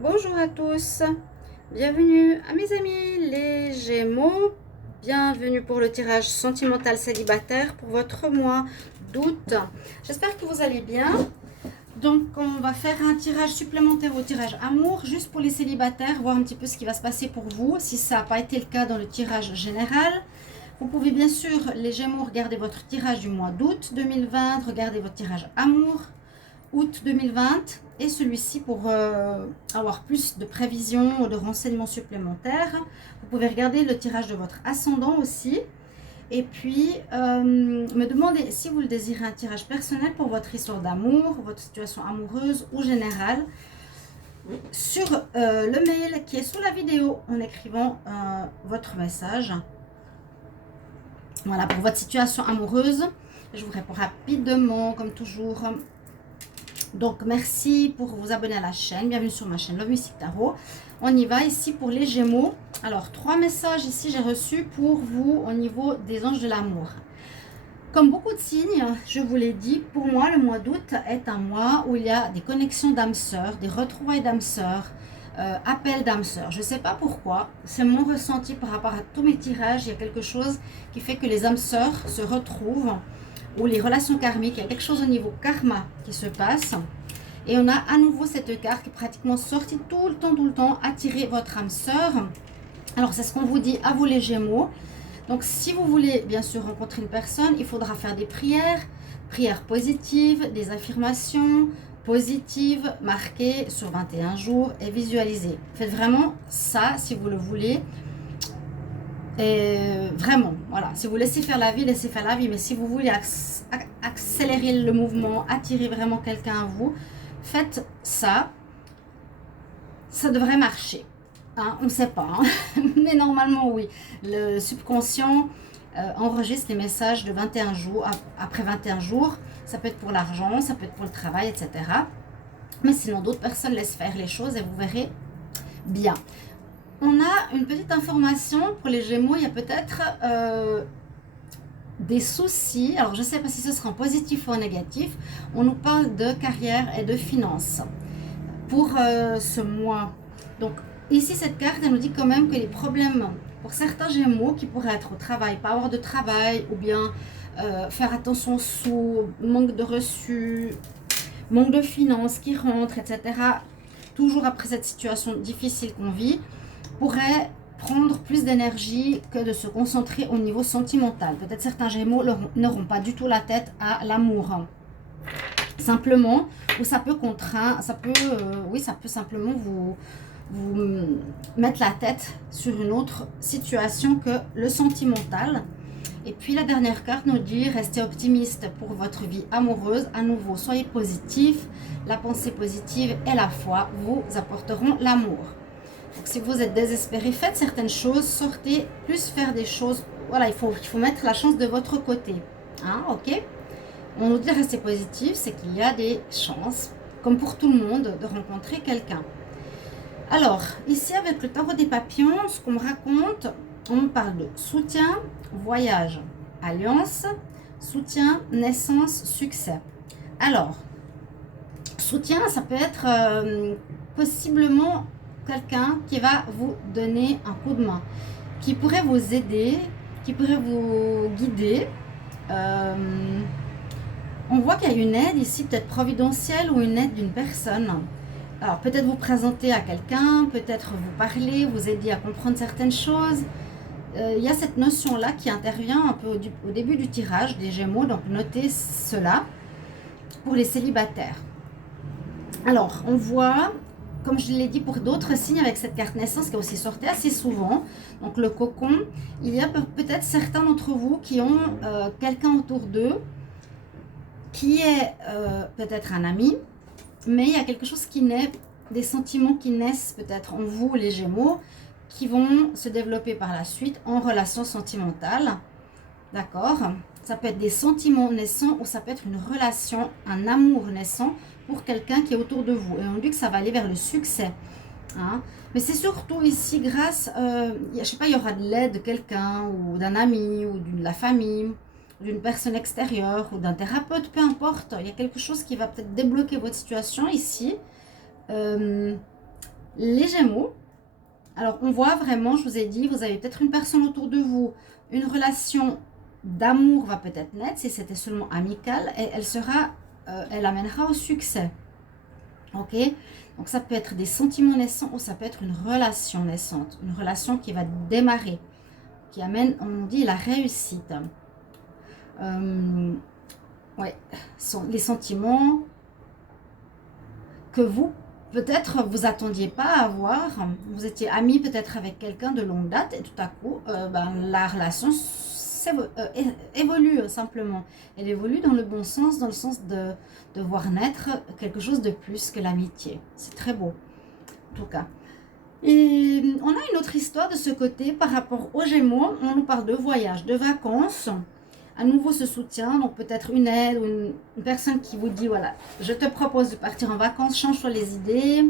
Bonjour à tous, bienvenue à mes amis les Gémeaux, bienvenue pour le tirage sentimental célibataire pour votre mois d'août. J'espère que vous allez bien. Donc on va faire un tirage supplémentaire au tirage amour, juste pour les célibataires, voir un petit peu ce qui va se passer pour vous, si ça n'a pas été le cas dans le tirage général. Vous pouvez bien sûr, les Gémeaux, regarder votre tirage du mois d'août 2020, regarder votre tirage amour août 2020 et celui-ci pour avoir plus de prévisions ou de renseignements supplémentaires. Vous pouvez regarder le tirage de votre ascendant aussi. Et puis, me demander si vous le désirez un tirage personnel pour votre histoire d'amour, votre situation amoureuse ou générale, sur le mail qui est sous la vidéo en écrivant votre message. Voilà, pour votre situation amoureuse. Je vous réponds rapidement, comme toujours. Donc, merci pour vous abonner à la chaîne. Bienvenue sur ma chaîne Love Mystic Tarot. On y va ici pour les Gémeaux. Alors, 3 messages ici j'ai reçus pour vous au niveau des anges de l'amour. Comme beaucoup de signes, je vous l'ai dit, pour moi, le mois d'août est un mois où il y a des connexions d'âmes sœurs, des retrouvailles d'âmes sœurs, appels d'âmes sœurs. Je ne sais pas pourquoi, c'est mon ressenti par rapport à tous mes tirages. Il y a quelque chose qui fait que les âmes sœurs se retrouvent, ou les relations karmiques, il y a quelque chose au niveau karma qui se passe. Et on a à nouveau cette carte qui est pratiquement sortie tout le temps, attirer votre âme sœur. Alors c'est ce qu'on vous dit à vous les Gémeaux. Donc si vous voulez bien sûr rencontrer une personne, il faudra faire des prières positives, des affirmations positives marquées sur 21 jours et visualisées. Faites vraiment ça si vous le voulez. Et vraiment, voilà, si vous laissez faire la vie, laissez faire la vie. Mais si vous voulez accélérer le mouvement, attirer vraiment quelqu'un à vous, faites ça. Ça devrait marcher. Hein, on ne sait pas, hein. Mais normalement, oui. Le subconscient enregistre les messages de 21 jours, après 21 jours. Ça peut être pour l'argent, ça peut être pour le travail, etc. Mais sinon, d'autres personnes laissent faire les choses et vous verrez bien. On a une petite information pour les Gémeaux. Il y a peut-être des soucis. Alors, je ne sais pas si ce sera en positif ou en négatif. On nous parle de carrière et de finances pour ce mois. Donc, ici, cette carte, elle nous dit quand même que les problèmes pour certains Gémeaux qui pourraient être au travail, pas avoir de travail, ou bien faire attention sous, manque de reçus, manque de finances qui rentrent, etc. Toujours après cette situation difficile qu'on vit, pourrait prendre plus d'énergie que de se concentrer au niveau sentimental. Peut-être certains Gémeaux n'auront pas du tout la tête à l'amour. Simplement, ou ça peut contraindre, ça peut simplement vous mettre la tête sur une autre situation que le sentimental. Et puis la dernière carte nous dit restez optimiste pour votre vie amoureuse. À nouveau, soyez positif. La pensée positive et la foi vous apporteront l'amour. Donc si vous êtes désespéré, faites certaines choses, sortez, plus faire des choses. Voilà, il faut mettre la chance de votre côté. Hein, ok? On nous dit de rester positif, c'est qu'il y a des chances, comme pour tout le monde, de rencontrer quelqu'un. Alors, ici avec le tarot des papillons, ce qu'on me raconte, on parle de soutien, voyage, alliance, soutien, naissance, succès. Alors, soutien, ça peut être possiblement quelqu'un qui va vous donner un coup de main, qui pourrait vous aider, qui pourrait vous guider. On voit qu'il y a une aide ici, peut-être providentielle ou une aide d'une personne. Alors peut-être vous présenter à quelqu'un, peut-être vous parler, vous aider à comprendre certaines choses. Il y a cette notion-là qui intervient un peu au début du tirage des Gémeaux, donc notez cela pour les célibataires. Alors on voit, comme je l'ai dit pour d'autres signes avec cette carte naissance qui est aussi sortie assez souvent, donc le cocon, il y a peut-être certains d'entre vous qui ont quelqu'un autour d'eux qui est peut-être un ami, mais il y a quelque chose qui naît, des sentiments qui naissent peut-être en vous, les Gémeaux, qui vont se développer par la suite en relation sentimentale. D'accord? Ça peut être des sentiments naissants ou ça peut être une relation, un amour naissant pour quelqu'un qui est autour de vous. Et on dit que ça va aller vers le succès. Hein? Mais c'est surtout ici grâce, je ne sais pas, il y aura de l'aide de quelqu'un ou d'un ami ou de la famille, d'une personne extérieure ou d'un thérapeute, peu importe. Il y a quelque chose qui va peut-être débloquer votre situation ici. Les Gémeaux, alors on voit vraiment, je vous ai dit, vous avez peut-être une personne autour de vous, une relation d'amour va peut-être naître, si c'était seulement amical, et elle amènera au succès. Ok, donc ça peut être des sentiments naissants ou ça peut être une relation naissante, une relation qui va démarrer, qui amène, on dit, la réussite. Ouais, les sentiments que vous, peut-être, vous attendiez pas à avoir. Vous étiez amis peut-être avec quelqu'un de longue date et tout à coup, la relation évolue simplement. Elle évolue dans le bon sens, dans le sens de voir naître quelque chose de plus que l'amitié. C'est très beau, en tout cas. Et on a une autre histoire de ce côté par rapport aux Gémeaux. On nous parle de voyage, de vacances. À nouveau ce soutien, donc peut-être une aide ou une personne qui vous dit voilà, je te propose de partir en vacances, change-toi les idées.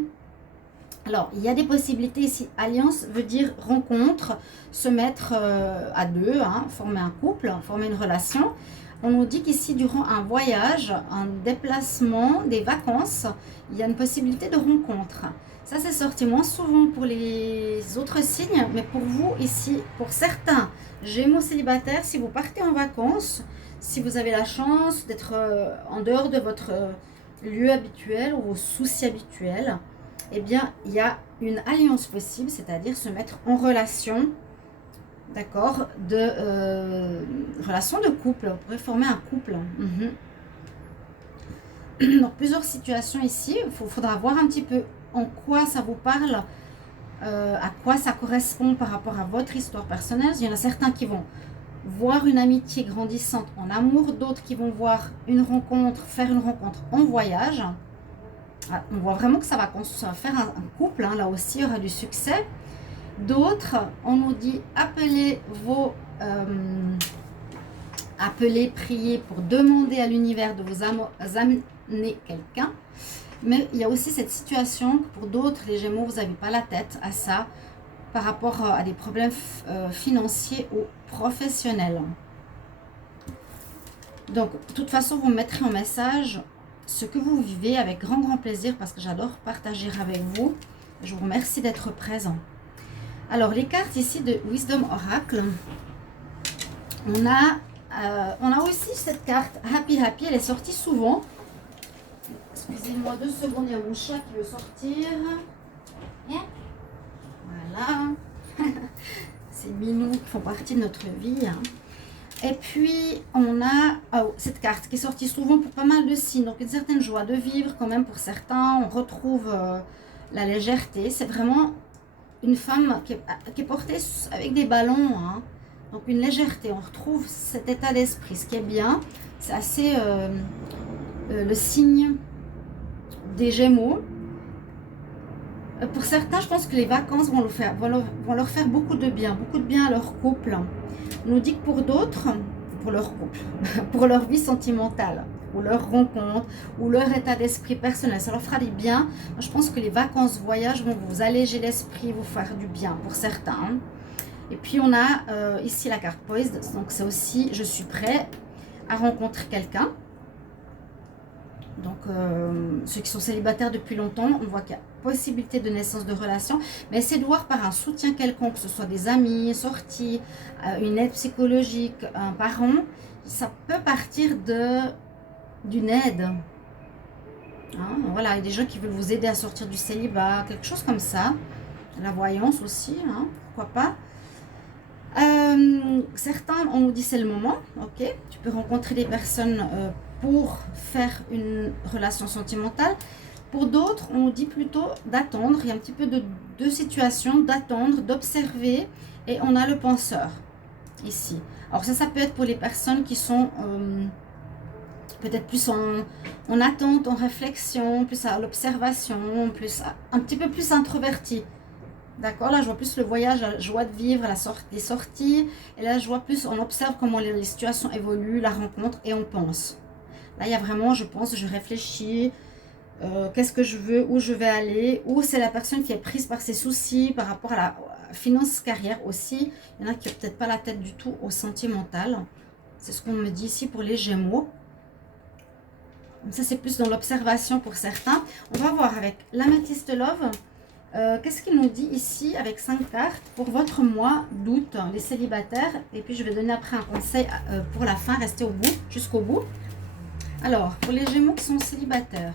Alors, il y a des possibilités ici. Alliance veut dire rencontre, se mettre à deux, hein, former un couple, former une relation. On nous dit qu'ici, durant un voyage, un déplacement, des vacances, il y a une possibilité de rencontre. Ça, c'est sorti moins souvent pour les autres signes, mais pour vous, ici, pour certains Gémeaux célibataires, si vous partez en vacances, si vous avez la chance d'être en dehors de votre lieu habituel ou vos soucis habituels, eh bien, il y a une alliance possible, c'est-à-dire se mettre en relation, d'accord, relation de couple. Vous pourrez former un couple. Donc, plusieurs situations ici. Il faudra voir un petit peu en quoi ça vous parle, à quoi ça correspond par rapport à votre histoire personnelle. Il y en a certains qui vont voir une amitié grandissante en amour, d'autres qui vont voir une rencontre, faire une rencontre en voyage. On voit vraiment que ça va faire un couple, hein, là aussi il y aura du succès. D'autres, on nous dit appelez, priez pour demander à l'univers de vous amener quelqu'un. Mais il y a aussi cette situation que pour d'autres, les Gémeaux, vous n'avez pas la tête à ça par rapport à des problèmes financiers ou professionnels. Donc, de toute façon, vous mettrez en message ce que vous vivez avec grand plaisir parce que j'adore partager avec vous. Je vous remercie d'être présent. Alors, les cartes ici de Wisdom Oracle, on a aussi cette carte Happy Happy, elle est sortie souvent. Excusez-moi 2 secondes, il y a mon chat qui veut sortir. Voilà. Ces minous qui font partie de notre vie. Hein. Et puis, on a cette carte qui est sortie souvent pour pas mal de signes. Donc, une certaine joie de vivre quand même pour certains. On retrouve la légèreté. C'est vraiment une femme qui est portée avec des ballons. Hein. Donc, une légèreté. On retrouve cet état d'esprit. Ce qui est bien, c'est assez le signe des Gémeaux. Pour certains, je pense que les vacances vont leur faire beaucoup de bien à leur couple. On nous dit que pour d'autres, pour leur couple, pour leur vie sentimentale, ou leur rencontre, ou leur état d'esprit personnel, ça leur fera du bien. Moi, je pense que les vacances voyages vont vous alléger l'esprit, vous faire du bien pour certains. Et puis on a ici la carte Poised, donc c'est aussi je suis prêt à rencontrer quelqu'un. Donc, ceux qui sont célibataires depuis longtemps, on voit qu'il y a possibilité de naissance de relation, mais c'est de voir par un soutien quelconque, que ce soit des amis, sorties, une aide psychologique, un parent, ça peut partir d'une aide. Hein, voilà, il y a des gens qui veulent vous aider à sortir du célibat, quelque chose comme ça. La voyance aussi, hein, pourquoi pas. Certains, on nous dit c'est le moment, ok, tu peux rencontrer des personnes pour faire une relation sentimentale. Pour d'autres, on nous dit plutôt d'attendre. Il y a un petit peu de deux situations, d'attendre, d'observer. Et on a le penseur ici. Alors ça peut être pour les personnes qui sont peut-être plus en attente, en réflexion, plus à l'observation, un petit peu plus introverti. D'accord, là je vois plus le voyage, la joie de vivre, les sorties. Et là je vois plus, on observe comment les situations évoluent, la rencontre et on pense. Là, il y a vraiment, je pense, je réfléchis, qu'est-ce que je veux, où je vais aller, ou c'est la personne qui est prise par ses soucis par rapport à la finance carrière aussi. Il y en a qui n'ont peut-être pas la tête du tout au sentimental. C'est ce qu'on me dit ici pour les Gémeaux. Donc ça, c'est plus dans l'observation pour certains. On va voir avec l'Amethyst Love. Qu'est-ce qu'il nous dit ici avec 5 cartes pour votre mois d'août, les célibataires? Et puis je vais donner après un conseil pour la fin, restez au bout, jusqu'au bout. Alors, pour les Gémeaux qui sont célibataires,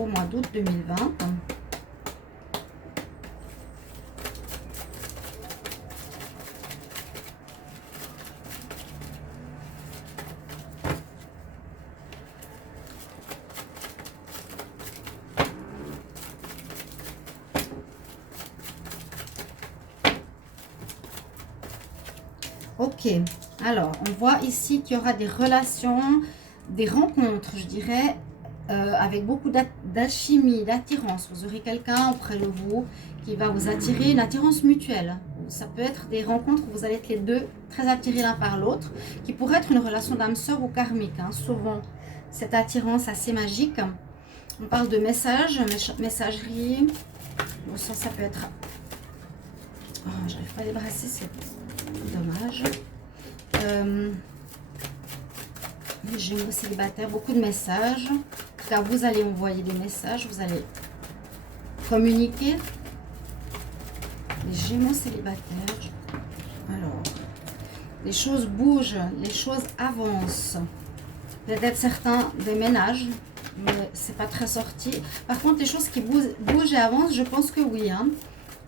au mois d'août 2020. Ok, alors on voit ici qu'il y aura des relations, des rencontres, je dirais, avec beaucoup d'alchimie, d'attirance. Vous aurez quelqu'un auprès de vous qui va vous attirer, une attirance mutuelle. Ça peut être des rencontres où vous allez être les deux très attirés l'un par l'autre, qui pourrait être une relation d'âme sœur ou karmique. Hein. Souvent, cette attirance assez magique. On parle de messages, messagerie. Bon, ça peut être... Oh, j'arrive pas à les brasser, c'est dommage. Les Gémeaux célibataires, beaucoup de messages. En tout cas, vous allez envoyer des messages, vous allez communiquer. Les Gémeaux célibataires. Alors, les choses bougent, les choses avancent. Peut-être certains déménagent, mais c'est pas très sorti. Par contre, les choses qui bougent et avancent, je pense que oui. Hein.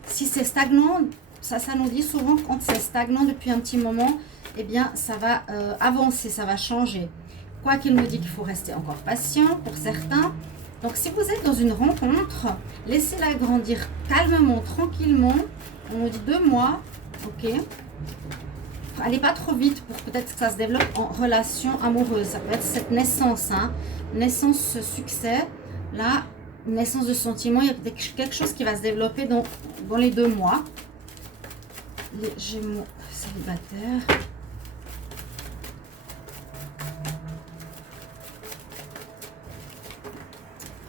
Si c'est stagnant, ça nous dit souvent quand c'est stagnant depuis un petit moment, eh bien, ça va avancer, ça va changer. Quoi qu'il nous dit qu'il faut rester encore patient pour certains. Donc, si vous êtes dans une rencontre, laissez-la grandir calmement, tranquillement. On nous dit 2 mois, ok. Allez pas trop vite pour peut-être que ça se développe en relation amoureuse. Ça peut être cette naissance, hein. Naissance, succès. Là, naissance de sentiments, il y a quelque chose qui va se développer dans les 2 mois. Les Gémeaux célibataires.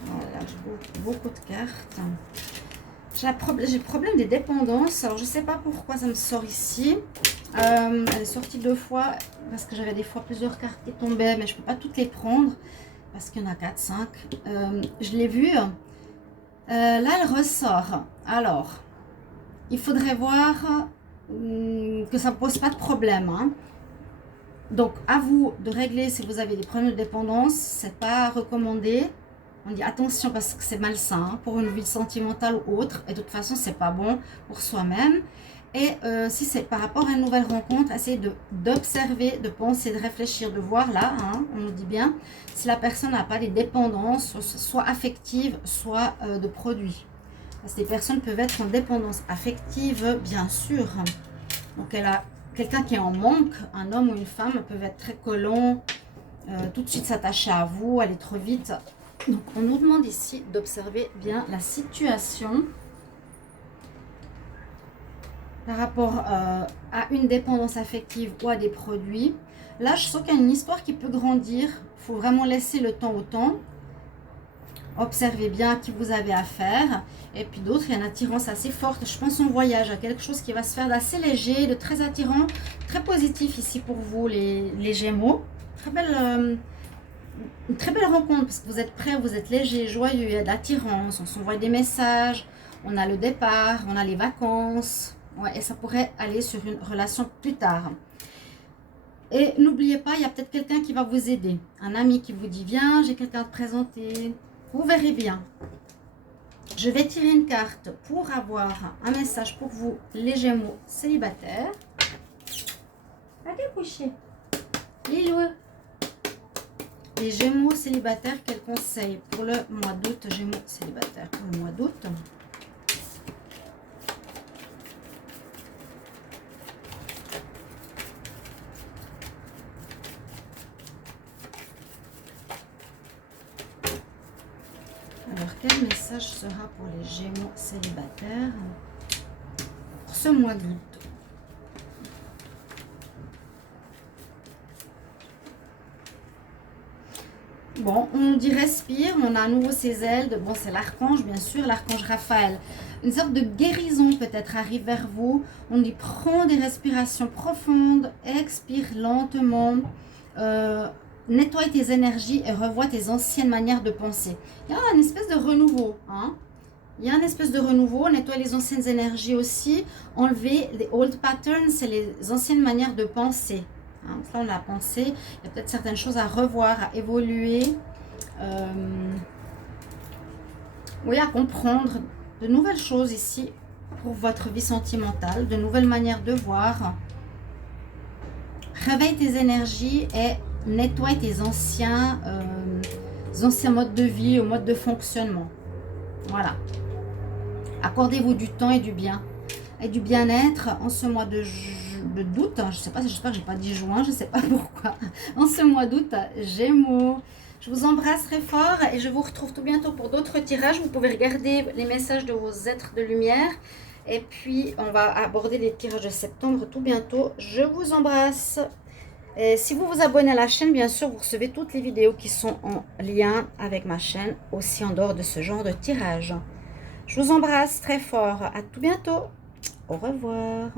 Voilà, j'ai beaucoup de cartes. J'ai problème des dépendances. Alors, je ne sais pas pourquoi ça me sort ici. Elle est sortie 2 fois parce que j'avais des fois plusieurs cartes qui tombaient, mais je ne peux pas toutes les prendre parce qu'il y en a 4, 5. Je l'ai vue. Là, elle ressort. Alors, il faudrait voir que ça ne pose pas de problème. Hein. Donc, à vous de régler si vous avez des problèmes de dépendance. Ce n'est pas recommandé. On dit attention parce que c'est malsain hein, pour une vie sentimentale ou autre. Et de toute façon, c'est pas bon pour soi-même. Et si c'est par rapport à une nouvelle rencontre, essayez d'observer, de penser, de réfléchir, de voir là, hein, on nous dit bien, si la personne n'a pas des dépendances, soit affectives, soit de produits. Parce que les personnes peuvent être en dépendance affective, bien sûr. Donc elle a quelqu'un qui est en manque, un homme ou une femme, peuvent être très collants, tout de suite s'attacher à vous, aller trop vite. Donc on nous demande ici d'observer bien la situation par rapport à une dépendance affective ou à des produits. Là, je sens qu'il y a une histoire qui peut grandir. Il faut vraiment laisser le temps au temps. Observez bien à qui vous avez affaire. Et puis d'autres, il y a une attirance assez forte. Je pense en voyage, à quelque chose qui va se faire d'assez léger, de très attirant, très positif ici pour vous, les Gémeaux. Une très belle rencontre parce que vous êtes prêts, vous êtes léger, joyeux, il y a de l'attirance, on s'envoie des messages, on a le départ, on a les vacances. Ouais, et ça pourrait aller sur une relation plus tard. Et n'oubliez pas, il y a peut-être quelqu'un qui va vous aider. Un ami qui vous dit, viens, j'ai quelqu'un à te présenter. Vous verrez bien. Je vais tirer une carte pour avoir un message pour vous, les Gémeaux célibataires. Allez coucher. Lilou. Les Gémeaux célibataires, quel conseil pour le mois d'août? Gémeaux célibataires pour le mois d'août. Alors, quel message sera pour les Gémeaux célibataires pour ce mois d'août? Bon, on nous dit respire, on a à nouveau ses ailes. Bon, c'est l'archange, bien sûr, l'archange Raphaël. Une sorte de guérison peut-être arrive vers vous. On dit prends des respirations profondes, expire lentement. Nettoie tes énergies et revois tes anciennes manières de penser. Il y a une espèce de renouveau. Hein. Il y a un espèce de renouveau, nettoyer les anciennes énergies aussi, enlever les old patterns, c'est les anciennes manières de penser. Hein, ça, on l'a pensé. Il y a peut-être certaines choses à revoir, à évoluer. Oui, à comprendre de nouvelles choses ici pour votre vie sentimentale, de nouvelles manières de voir. Réveille tes énergies et nettoie tes anciens modes de vie ou modes de fonctionnement. Voilà. Accordez-vous du temps et du bien. Et du bien-être en ce mois de d'août. Je sais pas, j'espère que j'ai pas dit juin, je sais pas pourquoi. En ce mois d'août, Gémeaux. Je vous embrasse très fort et je vous retrouve tout bientôt pour d'autres tirages. Vous pouvez regarder les messages de vos êtres de lumière. Et puis, on va aborder les tirages de septembre tout bientôt. Je vous embrasse. Et si vous vous abonnez à la chaîne, bien sûr, vous recevez toutes les vidéos qui sont en lien avec ma chaîne, aussi en dehors de ce genre de tirage. Je vous embrasse très fort. À tout bientôt. Au revoir.